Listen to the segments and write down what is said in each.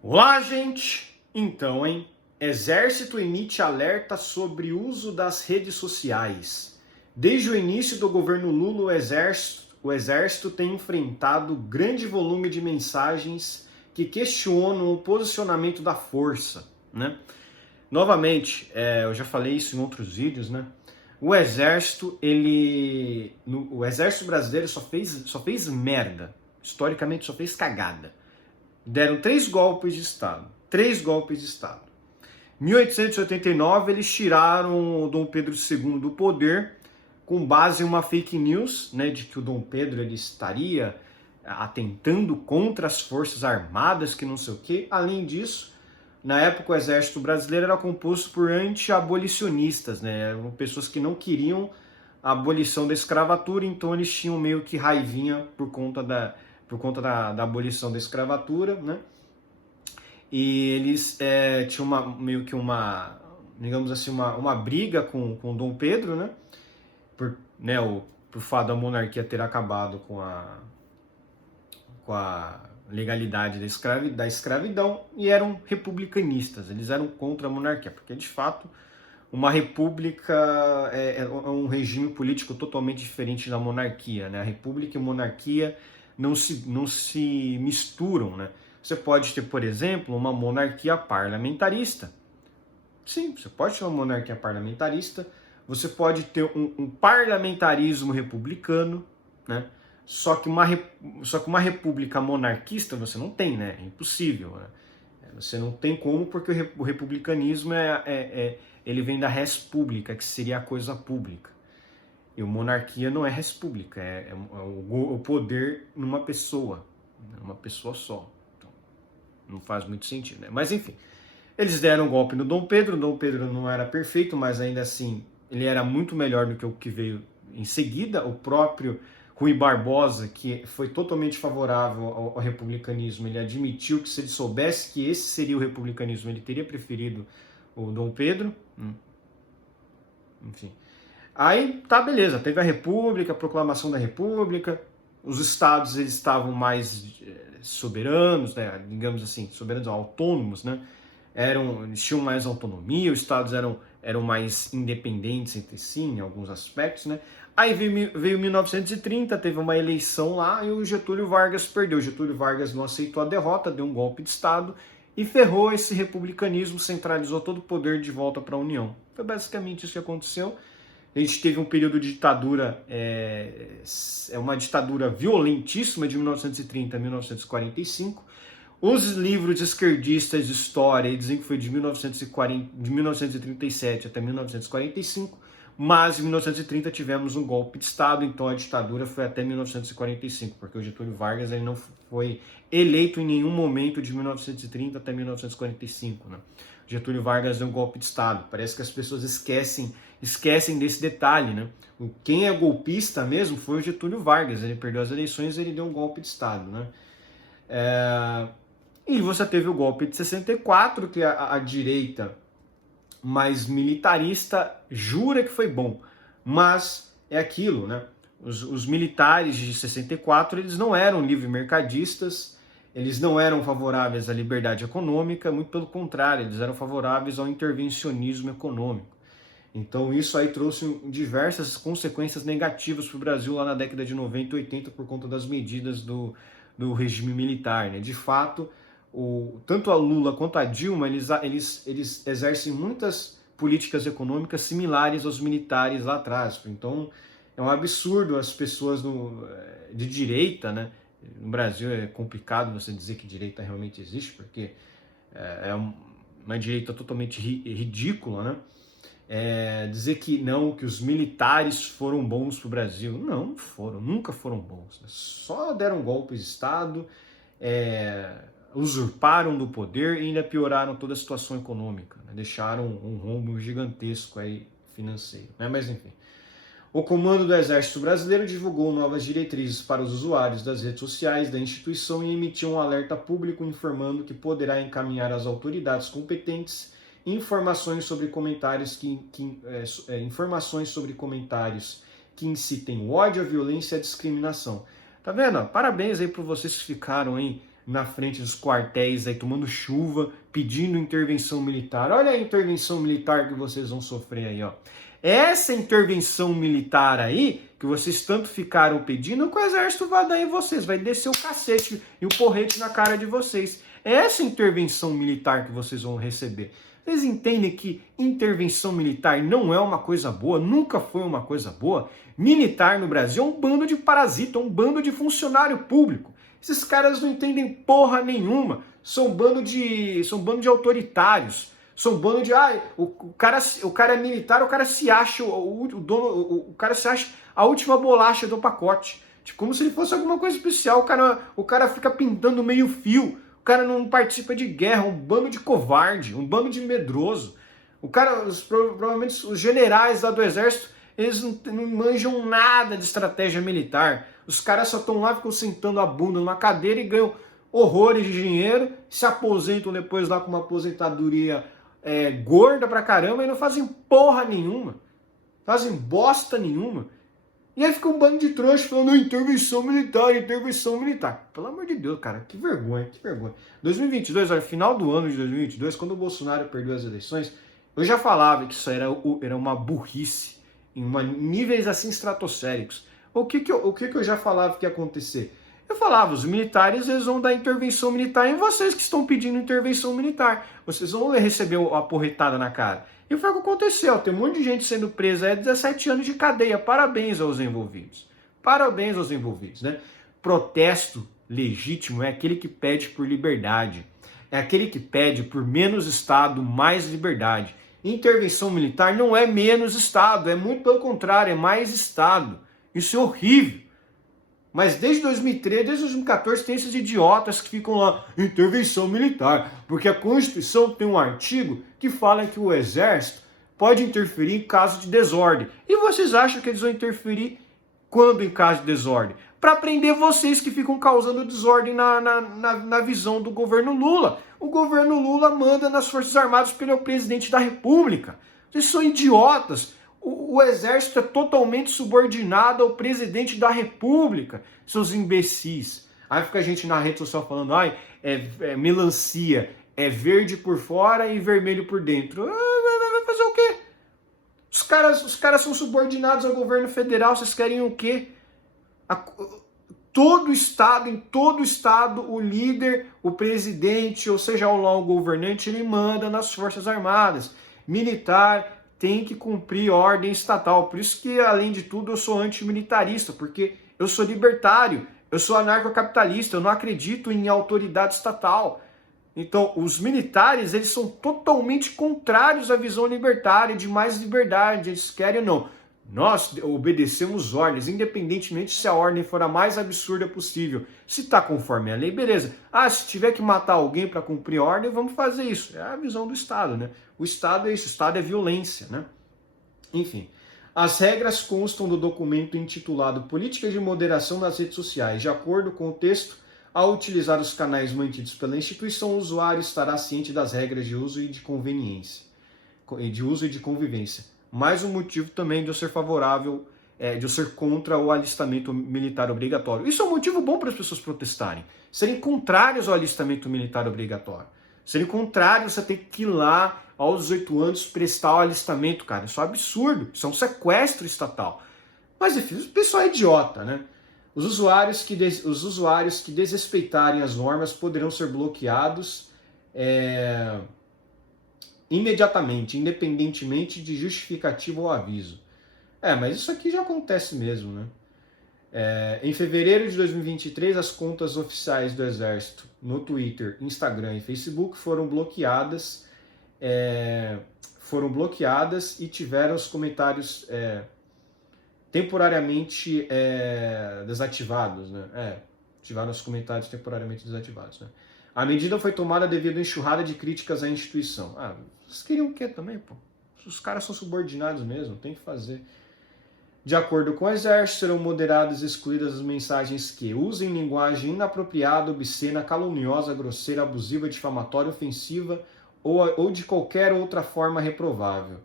Olá, gente! Então, Exército emite alerta sobre uso das redes sociais. Desde o início do governo Lula, o Exército tem enfrentado grande volume de mensagens que questionam o posicionamento da força, né? Novamente, eu já falei isso em outros vídeos, né? O Exército brasileiro só fez merda. Historicamente, só fez cagada. Deram três golpes de Estado. Três golpes de Estado. Em 1889, eles tiraram o Dom Pedro II do poder com base em uma fake news, né, de que o Dom Pedro ele estaria atentando contra as forças armadas, que não sei o quê. Além disso, na época o exército brasileiro era composto por anti-abolicionistas, né, eram pessoas que não queriam a abolição da escravatura, então eles tinham meio que raivinha por conta da abolição da escravatura, né? E eles tinham meio que digamos assim, uma briga com Dom Pedro, né? Por fato da monarquia ter acabado com a legalidade da escravidão, e eram republicanistas, eles eram contra a monarquia, porque de fato uma república é um regime político totalmente diferente da monarquia, né? A república e a monarquia não se misturam, né? Você pode ter, por exemplo, uma monarquia parlamentarista. Sim, você pode ter uma monarquia parlamentarista, você pode ter um parlamentarismo republicano, né? Só que uma república monarquista você não tem, né? É impossível, né? Você não tem como, porque o republicanismo ele vem da res publica, que seria a coisa pública. E a monarquia não é res publica, é o poder numa pessoa só. Então, não faz muito sentido, né? Mas enfim, eles deram um golpe no Dom Pedro. O Dom Pedro não era perfeito, mas ainda assim ele era muito melhor do que o que veio em seguida. O próprio Rui Barbosa, que foi totalmente favorável ao republicanismo, ele admitiu que se ele soubesse que esse seria o republicanismo, ele teria preferido o Dom Pedro. Enfim. Aí, tá, beleza, teve a República, a proclamação da República, os estados eles estavam mais soberanos, né, digamos assim, soberanos, autônomos, né? Eles tinham mais autonomia, os estados eram mais independentes entre si, em alguns aspectos, né? Aí veio 1930, teve uma eleição lá e o Getúlio Vargas perdeu. O Getúlio Vargas não aceitou a derrota, deu um golpe de Estado e ferrou esse republicanismo, centralizou todo o poder de volta para a União. Foi basicamente isso que aconteceu. A gente teve um período de ditadura, uma ditadura violentíssima de 1930 a 1945. Os livros esquerdistas de história dizem que foi de 1937 até 1945, mas em 1930 tivemos um golpe de Estado, então a ditadura foi até 1945, porque o Getúlio Vargas ele não foi eleito em nenhum momento de 1930 até 1945. Né? Getúlio Vargas deu um golpe de Estado. Parece que as pessoas esquecem desse detalhe. Né? Quem é golpista mesmo foi o Getúlio Vargas. Ele perdeu as eleições e ele deu um golpe de Estado. Né? E você teve o golpe de 64, que a direita mais militarista jura que foi bom. Mas é aquilo, né? Os militares de 64, eles não eram livre-mercadistas, eles não eram favoráveis à liberdade econômica, muito pelo contrário, eles eram favoráveis ao intervencionismo econômico. Então isso aí trouxe diversas consequências negativas para o Brasil lá na década de 90 e 80 por conta das medidas do regime militar. Né? De fato, tanto a Lula quanto a Dilma, eles exercem muitas políticas econômicas similares aos militares lá atrás. Então é um absurdo as pessoas de direita, né? No Brasil é complicado você dizer que direita realmente existe, porque é uma direita totalmente ridícula, né? Dizer que não, que os militares foram bons para o Brasil. Não foram, nunca foram bons. Né? Só deram golpes de Estado, usurparam do poder e ainda pioraram toda a situação econômica. Né? Deixaram um rombo gigantesco aí financeiro. Né? Mas enfim. O Comando do Exército Brasileiro divulgou novas diretrizes para os usuários das redes sociais da instituição e emitiu um alerta público informando que poderá encaminhar às autoridades competentes informações sobre comentários que incitem o ódio, a violência e a discriminação. Tá vendo? Parabéns aí para vocês que ficaram aí na frente dos quartéis aí tomando chuva, pedindo intervenção militar. Olha a intervenção militar que vocês vão sofrer aí, ó. Essa intervenção militar aí, que vocês tanto ficaram pedindo, que o exército vai dar em vocês, vai descer o cacete e o porrete na cara de vocês. É essa intervenção militar que vocês vão receber. Vocês entendem que intervenção militar não é uma coisa boa, nunca foi uma coisa boa? Militar no Brasil é um bando de parasita, um bando de funcionário público. Esses caras não entendem porra nenhuma, são um bando de autoritários. São um bando de, o cara é militar, o cara se acha o cara se acha a última bolacha do pacote. Tipo, como se ele fosse alguma coisa especial. O cara fica pintando meio fio. O cara não participa de guerra, um bando de covarde, um bando de medroso. Provavelmente os generais lá do exército, eles não manjam nada de estratégia militar. Os caras só estão lá, ficam sentando a bunda numa cadeira e ganham horrores de dinheiro, se aposentam depois lá com uma aposentadoria gorda pra caramba e não fazem porra nenhuma. Fazem bosta nenhuma. E aí fica um bando de trouxa falando intervenção militar, intervenção militar. Pelo amor de Deus, cara, que vergonha, que vergonha. 2022, olha, final do ano de 2022, quando o Bolsonaro perdeu as eleições, eu já falava que isso era uma burrice, em níveis assim estratosféricos. O que eu já falava que ia acontecer? Eu falava, os militares eles vão dar intervenção militar em vocês que estão pedindo intervenção militar. Vocês vão receber a porretada na cara. E foi o que aconteceu. Tem um monte de gente sendo presa, 17 anos de cadeia. Parabéns aos envolvidos. Parabéns aos envolvidos, né? Protesto legítimo é aquele que pede por liberdade. É aquele que pede por menos Estado, mais liberdade. Intervenção militar não é menos Estado, é muito pelo contrário, é mais Estado. Isso é horrível. Mas desde 2013, desde 2014, tem esses idiotas que ficam lá, intervenção militar, porque a Constituição tem um artigo que fala que o exército pode interferir em caso de desordem. E vocês acham que eles vão interferir quando em caso de desordem? Para prender vocês que ficam causando desordem na visão do governo Lula. O governo Lula manda nas Forças Armadas porque ele é o presidente da República. Vocês são idiotas. O exército é totalmente subordinado ao presidente da República, seus imbecis. Aí fica a gente na rede social falando, é melancia, é verde por fora e vermelho por dentro. Vai fazer o quê? Os caras são subordinados ao governo federal, vocês querem o quê? Em todo estado, o líder, o presidente, ou seja lá o governante, ele manda nas Forças Armadas. Militar tem que cumprir ordem estatal. Por isso que, além de tudo, eu sou antimilitarista, porque eu sou libertário, eu sou anarcocapitalista, eu não acredito em autoridade estatal. Então, os militares, eles são totalmente contrários à visão libertária, de mais liberdade, eles querem ou não. Nós obedecemos ordens, independentemente se a ordem for a mais absurda possível. Se está conforme a lei, beleza. Se tiver que matar alguém para cumprir a ordem, vamos fazer isso. É a visão do Estado, né? O Estado é isso, o Estado é violência, né? Enfim, as regras constam do documento intitulado Políticas de Moderação nas Redes Sociais. De acordo com o texto, ao utilizar os canais mantidos pela instituição, o usuário estará ciente das regras de uso e de conveniência, de uso e de convivência. Mais um motivo também de eu ser favorável, de eu ser contra o alistamento militar obrigatório. Isso é um motivo bom para as pessoas protestarem. Serem contrários ao alistamento militar obrigatório. Serem contrários a ter que ir lá aos 18 anos prestar o alistamento, cara. Isso é um absurdo. Isso é um sequestro estatal. Mas, enfim, o pessoal é idiota, né? Os usuários que desrespeitarem as normas poderão ser bloqueados imediatamente, independentemente de justificativa ou aviso. Mas isso aqui já acontece mesmo, né? Em fevereiro de 2023, as contas oficiais do Exército no Twitter, Instagram e Facebook foram bloqueadas e tiveram os comentários temporariamente desativados, né? Tiveram os comentários temporariamente desativados, né? A medida foi tomada devido à enxurrada de críticas à instituição. Vocês queriam o quê também, pô? Os caras são subordinados mesmo, tem que fazer. De acordo com o Exército, serão moderadas e excluídas as mensagens que usem linguagem inapropriada, obscena, caluniosa, grosseira, abusiva, difamatória, ofensiva ou de qualquer outra forma reprovável.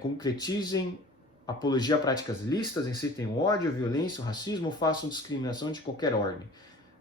Concretizem apologia a práticas ilícitas, incitem o ódio, a violência, o racismo ou façam discriminação de qualquer ordem.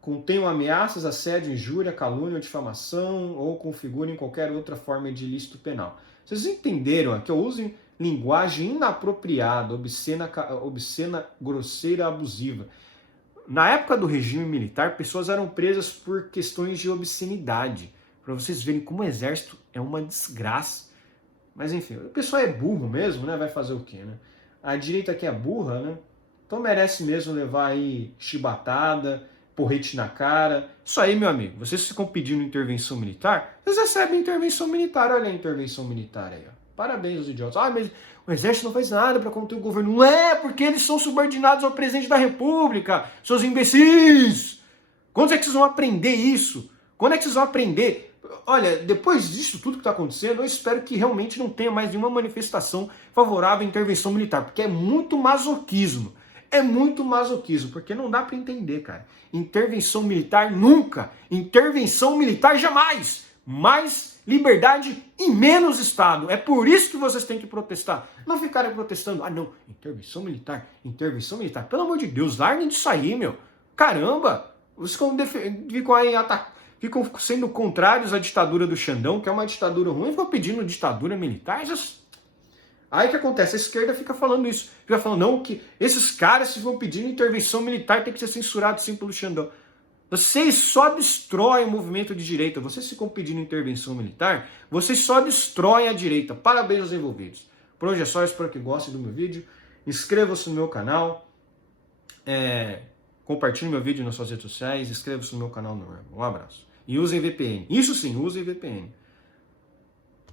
contenham ameaças, assédio, injúria, calúnia ou difamação ou configurem qualquer outra forma de ilícito penal. Vocês entenderam que eu uso linguagem inapropriada, obscena, grosseira, abusiva. Na época do regime militar, pessoas eram presas por questões de obscenidade. Para vocês verem como o exército é uma desgraça. Mas enfim, o pessoal é burro mesmo, né? Vai fazer o quê, né? A direita aqui é burra, né? Então merece mesmo levar aí chibatada, porrete na cara. Isso aí, meu amigo, vocês ficam pedindo intervenção militar, vocês recebem intervenção militar. Olha a intervenção militar aí, ó. Parabéns aos idiotas. Ah, mas o exército não faz nada para conter o governo. Não é, porque eles são subordinados ao presidente da república, seus imbecis. Quando é que vocês vão aprender isso? Quando é que vocês vão aprender? Olha, depois disso tudo que está acontecendo, eu espero que realmente não tenha mais nenhuma manifestação favorável à intervenção militar, porque é muito masoquismo. É muito masoquismo, porque não dá para entender, cara. Intervenção militar nunca. Intervenção militar jamais. Mais liberdade e menos Estado. É por isso que vocês têm que protestar. Não ficarem protestando. Ah, não, intervenção militar, intervenção militar. Pelo amor de Deus, larguem disso aí, meu. Caramba, vocês ficam aí ficam sendo contrários à ditadura do Xandão, que é uma ditadura ruim, ficam pedindo ditadura militar. Aí o que acontece? A esquerda fica falando isso. Fica falando, não, que esses caras, se vão pedindo intervenção militar, tem que ser censurado sim pelo Xandão. Vocês só destroem o movimento de direita. Vocês ficam pedindo intervenção militar, vocês só destroem a direita. Parabéns aos envolvidos. Por hoje é só, espero que gostem do meu vídeo. Inscreva-se no meu canal. Compartilhe meu vídeo nas suas redes sociais. Inscreva-se no meu canal no Rumble. Um abraço. E usem VPN. Isso sim, usem VPN.